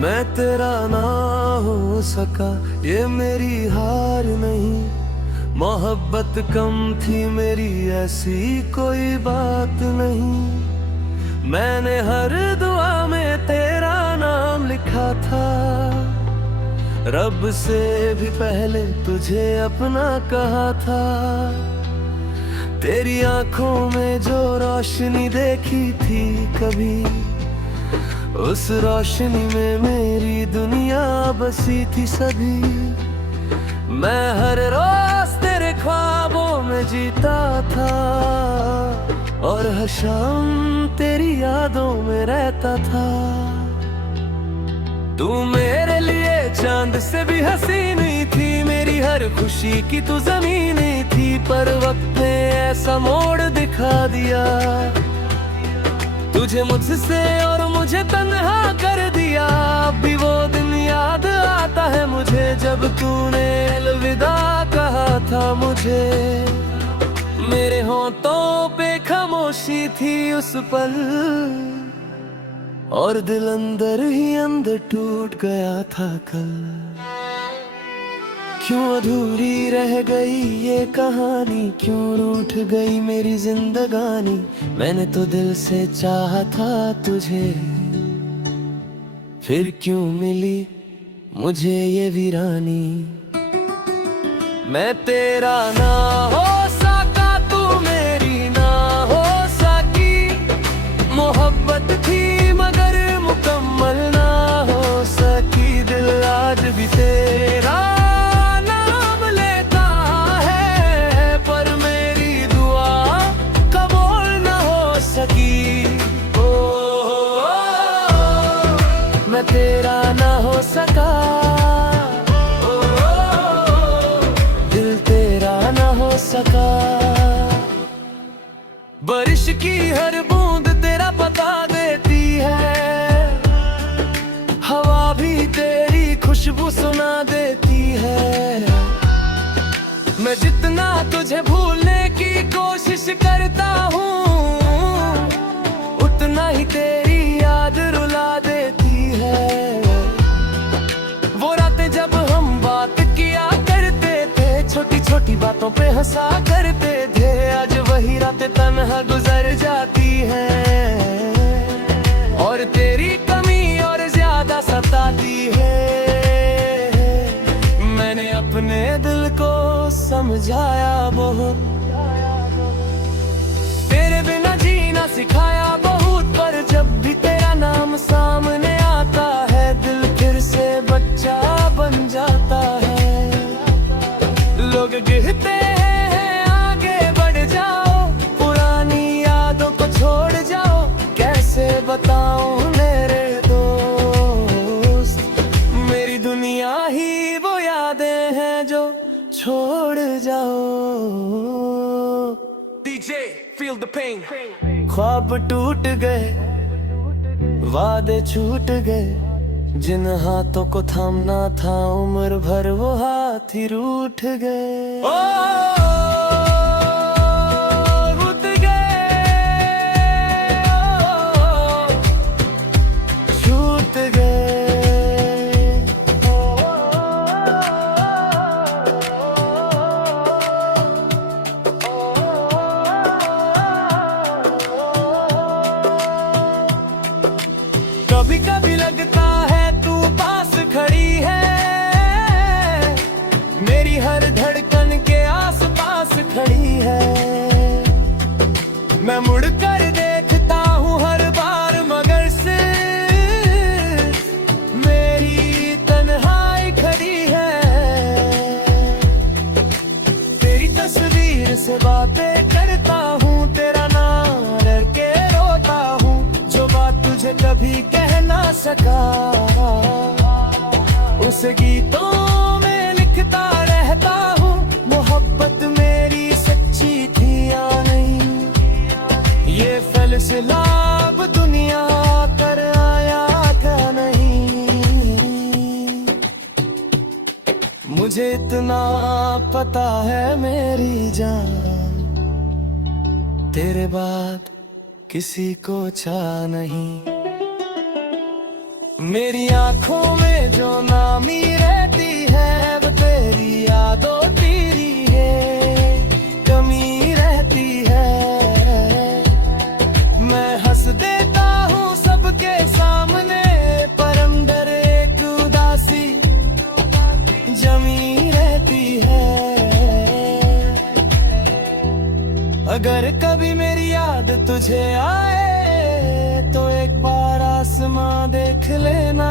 मैं तेरा ना हो सका ये मेरी हार नहीं। मोहब्बत कम थी मेरी ऐसी कोई बात नहीं। मैंने हर दुआ में तेरा नाम लिखा था। रब से भी पहले तुझे अपना कहा था। तेरी आंखों में जो रोशनी देखी थी कभी, उस रोशनी में मेरी दुनिया बसी थी सभी। मैं हर रोज तेरे ख्वाबों में जीता था और हर शाम तेरी यादों में रहता था। तू मेरे लिए चांद से भी हसीनी थी, मेरी हर खुशी की तू ज़मीनी थी। पर वक्त ने ऐसा मोड़ दिखा दिया, तुझे मुझसे और मुझे तन्हा कर दिया। अब भी वो दिन याद आता है मुझे जब तूने अलविदा कहा था मुझे। मेरे होंठों पे खामोशी थी उस पल, और दिल अंदर ही अंदर टूट गया था कल। क्यों अधूरी रह गई ये कहानी, क्यों रूठ गई मेरी जिंदगानी। मैंने तो दिल से चाहा था तुझे, फिर क्यों मिली मुझे ये वीरानी। मैं तेरा ना हो सका तू मेरी ना हो सकी। मोहब्बत थी मगर मुकम्मल ना हो सकी। दिल आज भी तेरा नाम लेता है, पर मेरी दुआ कबूल ना हो सकी। मैं तेरा ना हो सका, दिल तेरा ना हो सका। बारिश की हर बूंद तेरा पता देती है, हवा भी तेरी खुशबू सुना देती है। मैं जितना तुझे भूलने की कोशिश करता हूँ, उतना ही तेरी याद रुला देती है। वो रातें जब हम बात किया करते थे, छोटी छोटी बातों पे हंसा करते थे। आज वही रातें तन्हा गुजर जाती हैं, और तेरी कमी और ज्यादा सताती है। मैंने अपने दिल को समझाया बहुत, तेरे बिना जीना सिखाया बहुत। पर जब भी तेरा नाम सामने आता है, दिल फिर से बच्चा बन जाता है। लोग कहते हैं आगे बढ़ जाओ, पुरानी यादों को छोड़ जाओ। कैसे बताऊं मेरे दोस्त, मेरी दुनिया ही वो यादें हैं जो छोड़ जाओ। DJ feel the pain। ख्वाब टूट गए, वादे छूट गए। जिन हाथों को थामना था उम्र भर, वो हाथ ही रूठ गए। रूठ गए, छूट गए। कभी कभी लगता है तू पास खड़ी है, मेरी हर धड़कन के आस पास खड़ी है। मैं मुड़ कर देखता हूँ हर बार, मगर से मेरी तन्हाई खड़ी है। तेरी तस्वीर से बातें करता हूँ, तेरा नाम रट के रोता हूँ। जो बात तुझे कभी कह ना सका, उस गीतों में लिखता रहता हूँ। मोहब्बत मेरी सच्ची थी या नहीं, ये फैसला अब दुनिया कर आया क्या नहीं। मुझे इतना पता है मेरी जान, तेरे बाद किसी को चाह नहीं। मेरी आंखों में जो नामी रहती है वो तेरी यादों तेरी है कमी रहती है। मैं हंस देता हूँ सबके सामने पर अंदर एक उदासी जमी रहती है। अगर कभी मेरी याद तुझे आए तो एक बार आसमां देख लेना,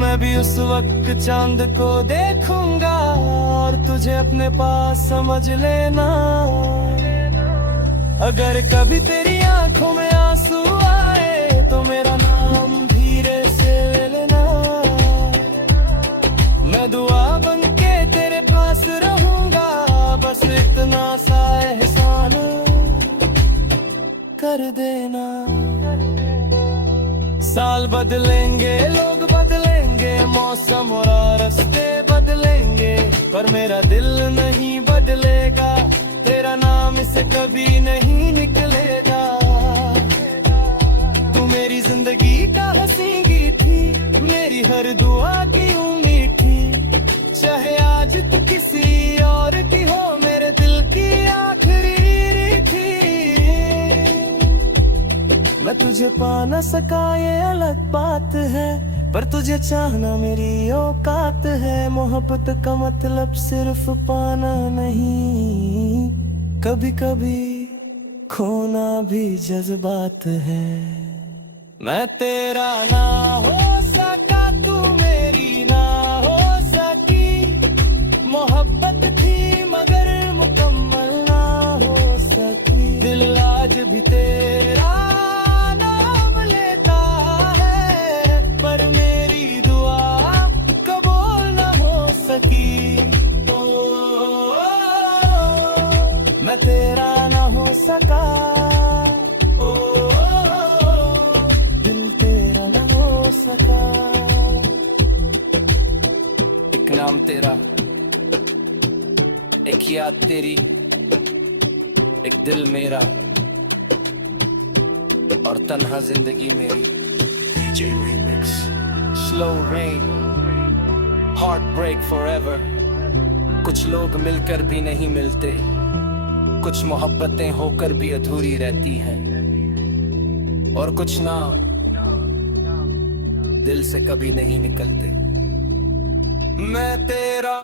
मैं भी उस वक्त चांद को देखूंगा और तुझे अपने पास समझ लेना। अगर कभी तेरी आंखों में आंसू आए तो मेरा नाम धीरे से ले लेना, मैं दुआ बन के तेरे पास रहूंगा, बस इतना सा एहसान कर देना। साल बदलेंगे, लोग बदलेंगे, मौसम और रास्ते बदलेंगे, पर मेरा दिल नहीं बदलेगा, तेरा नाम इसे कभी नहीं निकलेगा। तू मेरी जिंदगी का हंसी थी, मेरी हर दुआ की उम्मीद थी, चाहे आज तू किसी और की हो, मेरे दिल की आखिरी थी। मैं तुझे पा न सका ये अलग बात है, पर तुझे चाहना मेरी औकात है। मोहब्बत का मतलब सिर्फ पाना नहीं, कभी कभी खोना भी जज्बात है। मैं तेरा ना हो सका, तू मेरी ना हो सकी, मोहब्बत थी मगर मुकम्मल ना हो सकी। दिल आज भी तेरा नाम लेता है, पर मेरी दुआ कबूल ना हो सकी। मैं तेरा ना हो सका, दिल तेरा ना हो सका। एक नाम तेरा, एक याद तेरी, एक दिल मेरा और तन्हा जिंदगी मेरी। DJ Remix, Slow Rain, Heartbreak Forever। कुछ लोग मिलकर भी नहीं मिलते, कुछ मोहब्बतें होकर भी अधूरी रहती हैं, और कुछ ना दिल से कभी नहीं निकलते। मैं तेरा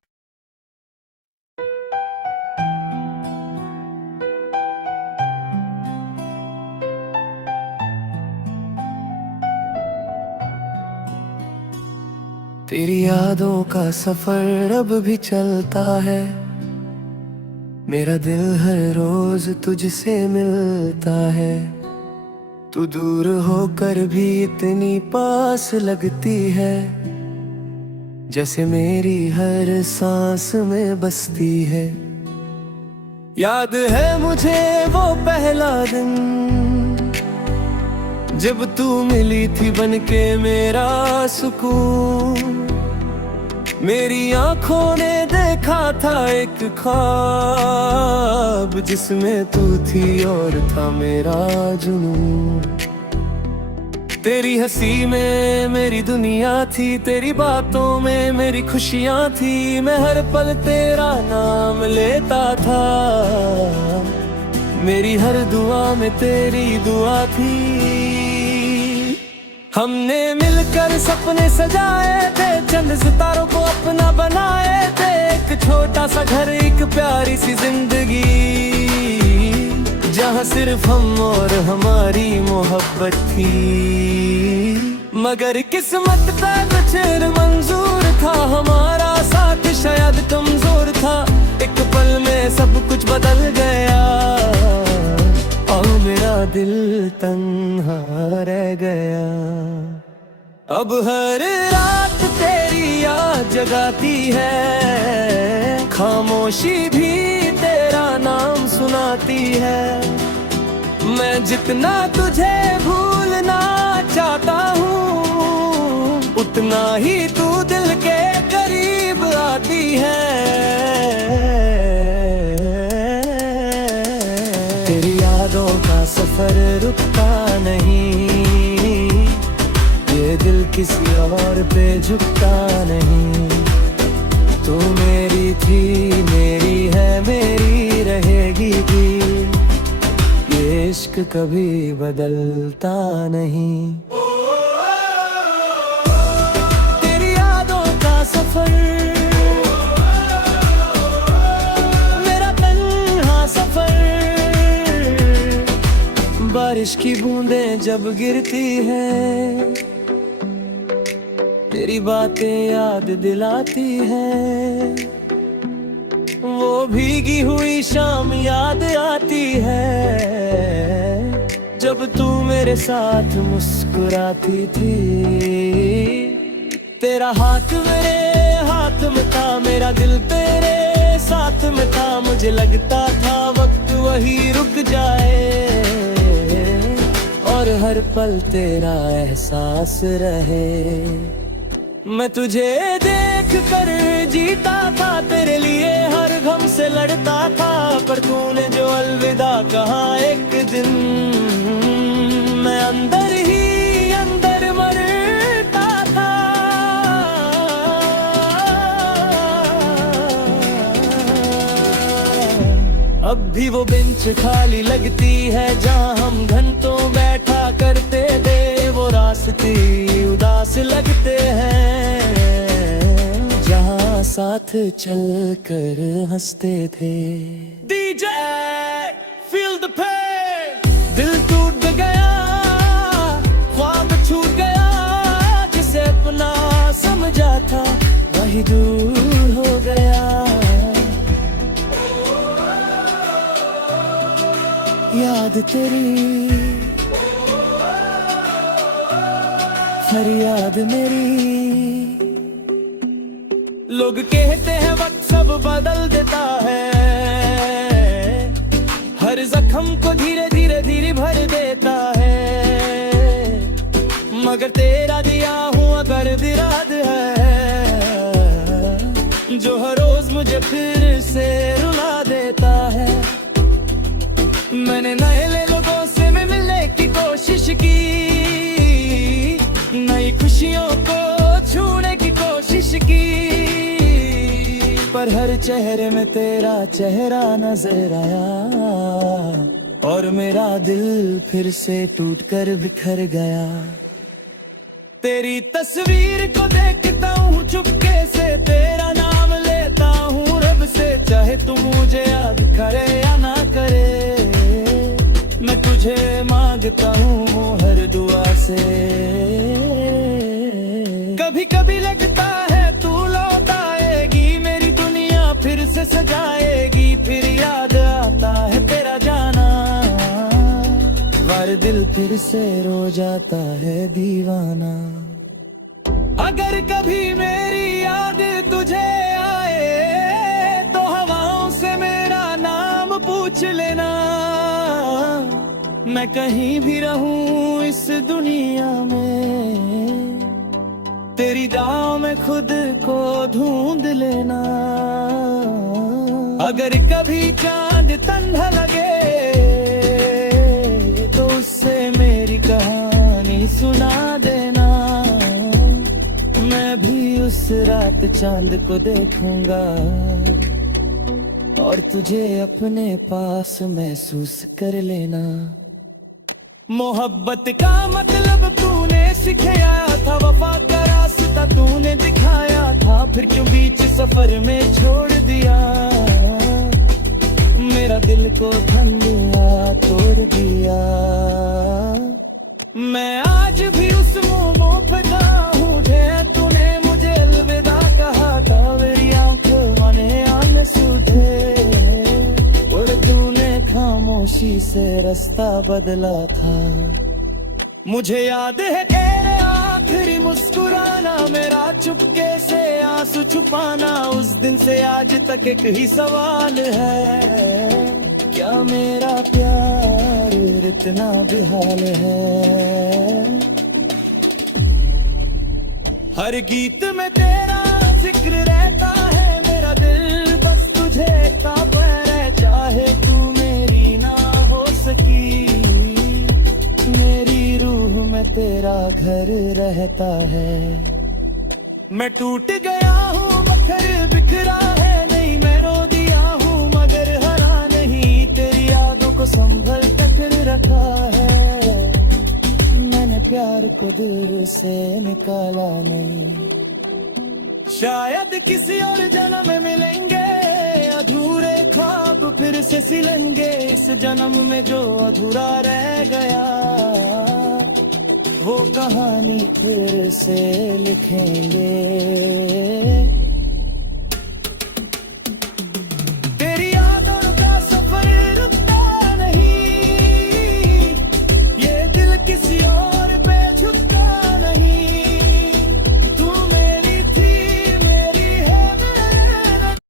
तेरी यादों का सफर अब भी चलता है, मेरा दिल हर रोज तुझसे मिलता है। तू दूर होकर भी इतनी पास लगती है, जैसे मेरी हर सांस में बसती है। याद है मुझे वो पहला दिन जब तू मिली थी बनके मेरा सुकून। मेरी आंखों ने देखा था एक ख्वाब, जिसमें तू थी और था मेरा जुनून। तेरी हंसी में मेरी दुनिया थी, तेरी बातों में मेरी खुशियां थी। मैं हर पल तेरा नाम लेता था, मेरी हर दुआ में तेरी दुआ थी। हमने मिलकर सपने सजाए थे, चंद सितारों को अपना बनाए थे। एक छोटा सा घर, एक प्यारी सी जिंदगी, जहाँ सिर्फ हम और हमारी मोहब्बत थी। मगर किस्मत का कुछ मंजूर था, हमारा साथ शायद कमजोर था। एक पल में सब कुछ बदल गया और मेरा दिल तन्हा रह गया। अब हर रात तेरी याद जगाती है, खामोशी भी तेरा नाम सुनाती है। मैं जितना तुझे भूलना चाहता हूँ, उतना ही तू दिल के करीब आती है। तेरी यादों का सफर रुकता नहीं, किसी और पे झुकता नहीं। तू मेरी थी, मेरी है, मेरी रहेगी भी। ये इश्क कभी बदलता नहीं। तेरी यादों का सफर मेरा तन्हा सफर। बारिश की बूंदें जब गिरती हैं, तेरी बातें याद दिलाती है। वो भीगी हुई शाम याद आती है, जब तू मेरे साथ मुस्कुराती थी। तेरा हाथ मेरे हाथ में था, मेरा दिल तेरे साथ में था। मुझे लगता था वक्त वही रुक जाए, और हर पल तेरा एहसास रहे। मैं तुझे देख कर जीता था, तेरे लिए हर गम से लड़ता था। पर तूने जो अलविदा कहा एक दिन, मैं अंदर ही अंदर मरता था। अब भी वो बेंच खाली लगती है, जहाँ हम घंटों बैठा करते थे। वो रास्ते उदास लगते हैं, जहाँ साथ चल कर हंसते थे। DJ feel the pain. दिल टूट गया, ख्वाब छूट गया। जिसे अपना समझा था वही दूर हो गया। याद तेरी, फरियाद मेरी। लोग कहते हैं वक्त सब बदल देता है, हर जख्म को धीरे धीरे धीरे भर देता है। मगर तेरा दिया हुआ दर्द याद है, जो हर रोज मुझे फिर से रुला देता है। मैंने नए लोगों से मिलने की कोशिश की, नई खुशियों को छूने की कोशिश की। पर हर चेहरे में तेरा चेहरा नजर आया, और मेरा दिल फिर से टूट कर बिखर गया। तेरी तस्वीर को देखता हूँ चुपके से, तेरा नाम लेता हूँ रब से। चाहे तू मुझे याद करे या ना करे, मैं तुझे मांगता हूँ हर दुआ से। कभी कभी लगता है तू लौट आएगी, मेरी दुनिया फिर से सजाएगी। फिर याद आता है तेरा जाना, वार दिल फिर से रो जाता है दीवाना। अगर कभी मेरी याद तुझे आए, तो हवाओं से मेरा नाम पूछ लेना। मैं कहीं भी रहूं इस दुनिया में, तेरी दाव में खुद को ढूंढ लेना। अगर कभी चांद तन्हा लगे, तो उससे मेरी कहानी सुना देना। मैं भी उस रात चांद को देखूंगा, और तुझे अपने पास महसूस कर लेना। मोहब्बत का मतलब तूने सिखाया था, वफा का रास्ता तूने दिखाया था। फिर क्यों बीच सफर में छोड़ दिया, मेरा दिल को थम दिया, तोड़ दिया। मैं आज भी उस मोह पे हूँ, तूने मुझे अलविदा कहा था। मेरी आंखों ने आंसू थे, और तूने खामोशी से रास्ता बदला था। मुझे याद है तेरे आखिरी मुस्कुराना, मेरा चुपके से आंसू छुपाना। उस दिन से आज तक एक ही सवाल है, क्या मेरा प्यार इतना बेहाल है। हर गीत में तेरा जिक्र रहता है, मेरा दिल बस तुझे कांपता है। चाहे तू मेरी ना हो सकी, मेरी रूह में तेरा घर रह रहता है। मैं टूट गया हूँ मगर बिखरा है नहीं, मैं रो दिया हूँ मगर हरा नहीं, तेरी यादों को संभल कर रखा है। मैंने प्यार को दिल से निकाला नहीं। शायद किसी और जन्म में मिलेंगे, अधूरे ख्वाब फिर से सिलेंगे। इस जन्म में जो अधूरा रह गया वो कहानी फिर से लिखेंगे।